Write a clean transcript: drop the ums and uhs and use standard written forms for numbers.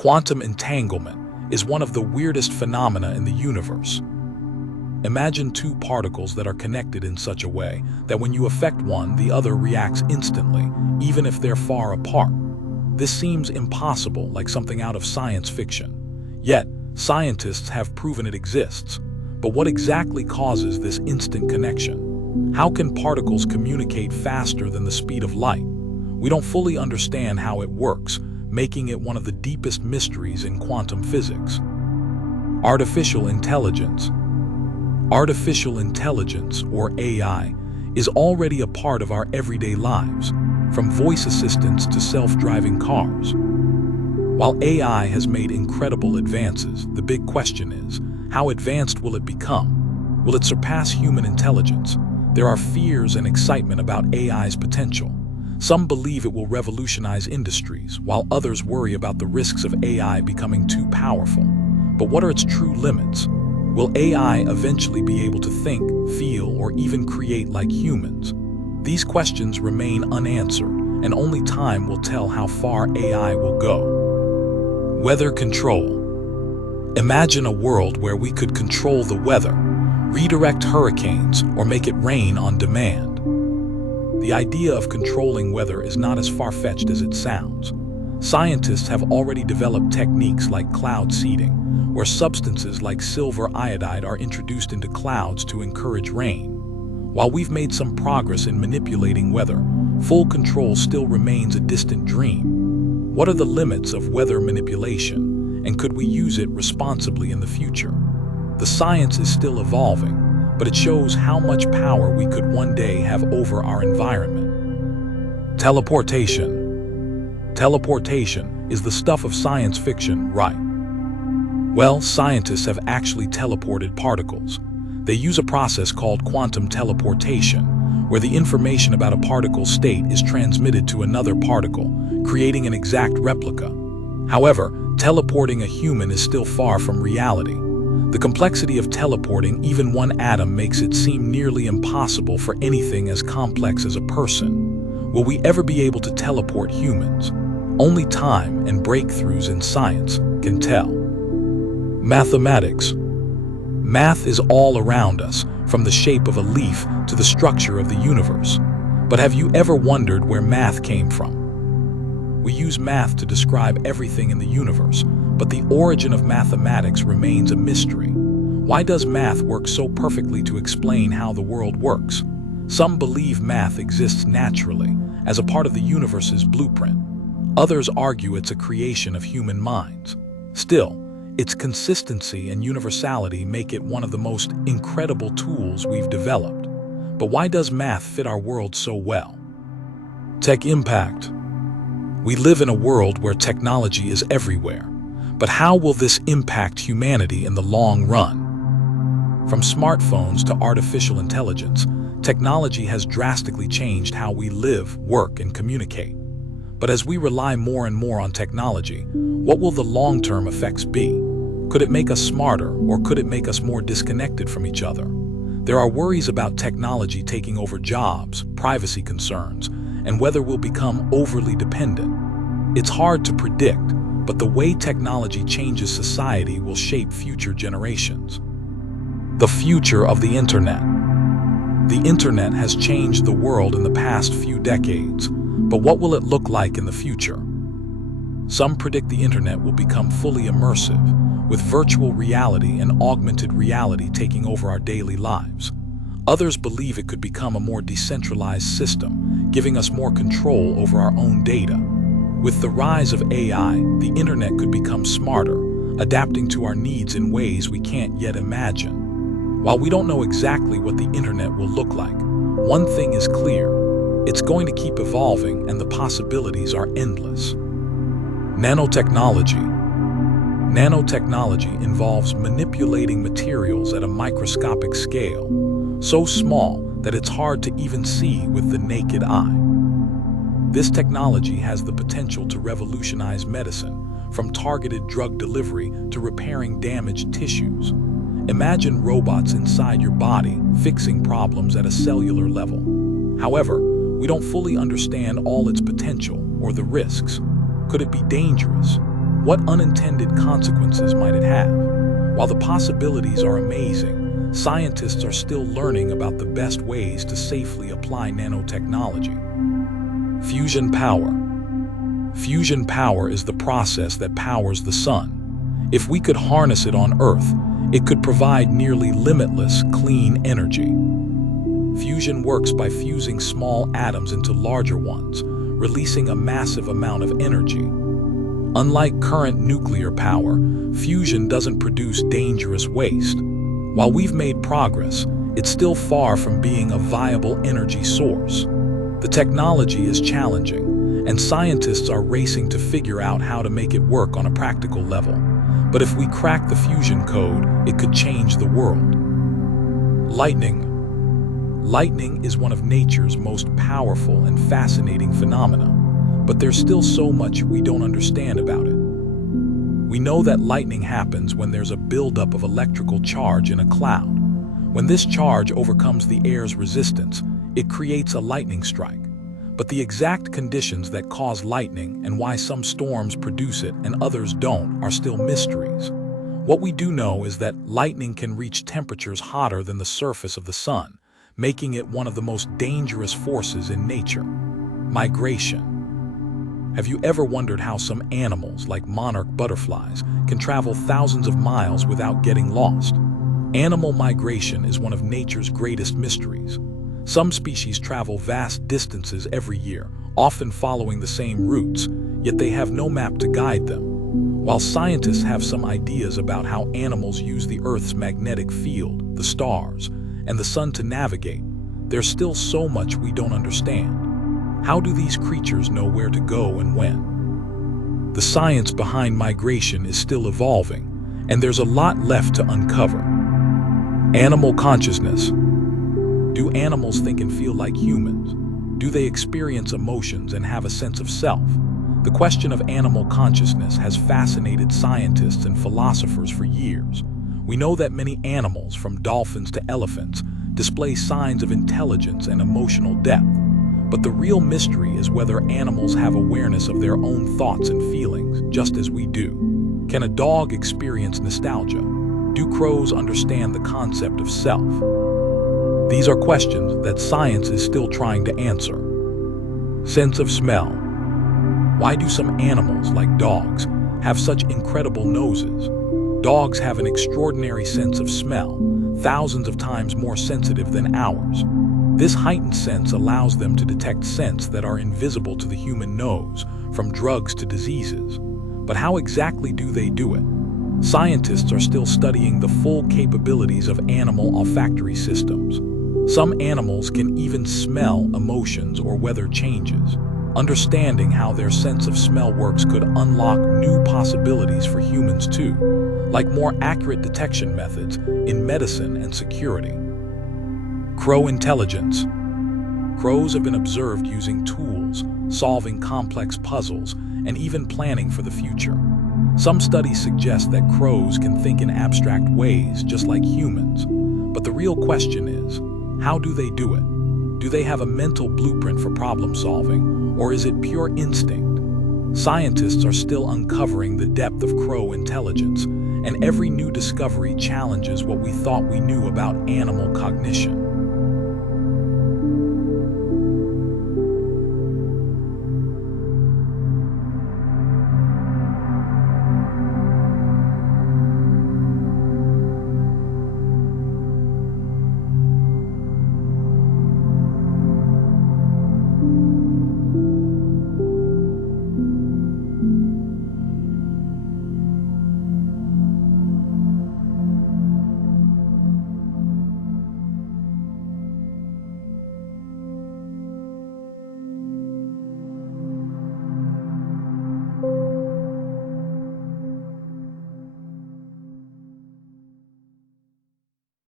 Quantum entanglement is one of the weirdest phenomena in the universe. Imagine two particles that are connected in such a way that when you affect one, the other reacts instantly, even if they're far apart. This seems impossible, like something out of science fiction. Yet, scientists have proven it exists. But what exactly causes this instant connection? How can particles communicate faster than the speed of light? We don't fully understand how it works, making it one of the deepest mysteries in quantum physics. Artificial intelligence. Artificial intelligence, or AI, is already a part of our everyday lives, from voice assistants to self-driving cars. While AI has made incredible advances, the big question is, how advanced will it become? Will it surpass human intelligence? There are fears and excitement about AI's potential. Some believe it will revolutionize industries, while others worry about the risks of AI becoming too powerful. But what are its true limits? Will AI eventually be able to think, feel, or even create like humans? These questions remain unanswered, and only time will tell how far AI will go. Weather control. Imagine a world where we could control the weather, redirect hurricanes, or make it rain on demand. The idea of controlling weather is not as far-fetched as it sounds. Scientists have already developed techniques like cloud seeding, where substances like silver iodide are introduced into clouds to encourage rain. While we've made some progress in manipulating weather, full control still remains a distant dream. What are the limits of weather manipulation, and could we use it responsibly in the future? The science is still evolving, but it shows how much power we could one day have over our environment. Teleportation. Teleportation is the stuff of science fiction, right? Well, scientists have actually teleported particles. They use a process called quantum teleportation, where the information about a particle's state is transmitted to another particle, creating an exact replica. However, teleporting a human is still far from reality. The complexity of teleporting even one atom makes it seem nearly impossible for anything as complex as a person. Will we ever be able to teleport humans? Only time and breakthroughs in science can tell. Mathematics. Math is all around us, from the shape of a leaf to the structure of the universe. But have you ever wondered where math came from? We use math to describe everything in the universe, but the origin of mathematics remains a mystery. Why does math work so perfectly to explain how the world works? Some believe math exists naturally, as a part of the universe's blueprint. Others argue it's a creation of human minds. Still, its consistency and universality make it one of the most incredible tools we've developed. But why does math fit our world so well? Tech impact. We live in a world where technology is everywhere. But how will this impact humanity in the long run? From smartphones to artificial intelligence, technology has drastically changed how we live, work, and communicate. But as we rely more and more on technology, what will the long-term effects be? Could it make us smarter, or could it make us more disconnected from each other? There are worries about technology taking over jobs, privacy concerns, and whether we'll become overly dependent. It's hard to predict, but the way technology changes society will shape future generations. The future of the Internet. The Internet has changed the world in the past few decades, but what will it look like in the future? Some predict the Internet will become fully immersive, with virtual reality and augmented reality taking over our daily lives. Others believe it could become a more decentralized system, giving us more control over our own data. With the rise of AI, the Internet could become smarter, adapting to our needs in ways we can't yet imagine. While we don't know exactly what the Internet will look like, one thing is clear: it's going to keep evolving, and the possibilities are endless. Nanotechnology. Nanotechnology involves manipulating materials at a microscopic scale, so small that it's hard to even see with the naked eye. This technology has the potential to revolutionize medicine, from targeted drug delivery to repairing damaged tissues. Imagine robots inside your body fixing problems at a cellular level. However, we don't fully understand all its potential or the risks. Could it be dangerous? What unintended consequences might it have? While the possibilities are amazing, scientists are still learning about the best ways to safely apply nanotechnology. Fusion power. Fusion power is the process that powers the sun. If we could harness it on Earth, it could provide nearly limitless, clean energy. Fusion works by fusing small atoms into larger ones, releasing a massive amount of energy. Unlike current nuclear power, fusion doesn't produce dangerous waste. While we've made progress, it's still far from being a viable energy source. The technology is challenging, and scientists are racing to figure out how to make it work on a practical level. But if we crack the fusion code, it could change the world. Lightning. Lightning is one of nature's most powerful and fascinating phenomena, but there's still so much we don't understand about it. We know that lightning happens when there's a buildup of electrical charge in a cloud. When this charge overcomes the air's resistance, it creates a lightning strike. But the exact conditions that cause lightning and why some storms produce it and others don't are still mysteries. What we do know is that lightning can reach temperatures hotter than the surface of the sun, making it one of the most dangerous forces in nature. Migration. Have you ever wondered how some animals, like monarch butterflies, can travel thousands of miles without getting lost? Animal migration is one of nature's greatest mysteries. Some species travel vast distances every year, often following the same routes, yet they have no map to guide them. While scientists have some ideas about how animals use the Earth's magnetic field, the stars, and the sun to navigate, there's still so much we don't understand. How do these creatures know where to go and when? The science behind migration is still evolving, and there's a lot left to uncover. Animal consciousness. Do animals think and feel like humans? Do they experience emotions and have a sense of self? The question of animal consciousness has fascinated scientists and philosophers for years. We know that many animals, from dolphins to elephants, display signs of intelligence and emotional depth. But the real mystery is whether animals have awareness of their own thoughts and feelings, just as we do. Can a dog experience nostalgia? Do crows understand the concept of self? These are questions that science is still trying to answer. Sense of smell. Why do some animals, like dogs, have such incredible noses? Dogs have an extraordinary sense of smell, thousands of times more sensitive than ours. This heightened sense allows them to detect scents that are invisible to the human nose, from drugs to diseases. But how exactly do they do it? Scientists are still studying the full capabilities of animal olfactory systems. Some animals can even smell emotions or weather changes. Understanding how their sense of smell works could unlock new possibilities for humans too, like more accurate detection methods in medicine and security. Crow intelligence. Crows have been observed using tools, solving complex puzzles, and even planning for the future. Some studies suggest that crows can think in abstract ways just like humans. But the real question is, how do they do it? Do they have a mental blueprint for problem solving, or is it pure instinct? Scientists are still uncovering the depth of crow intelligence, and every new discovery challenges what we thought we knew about animal cognition.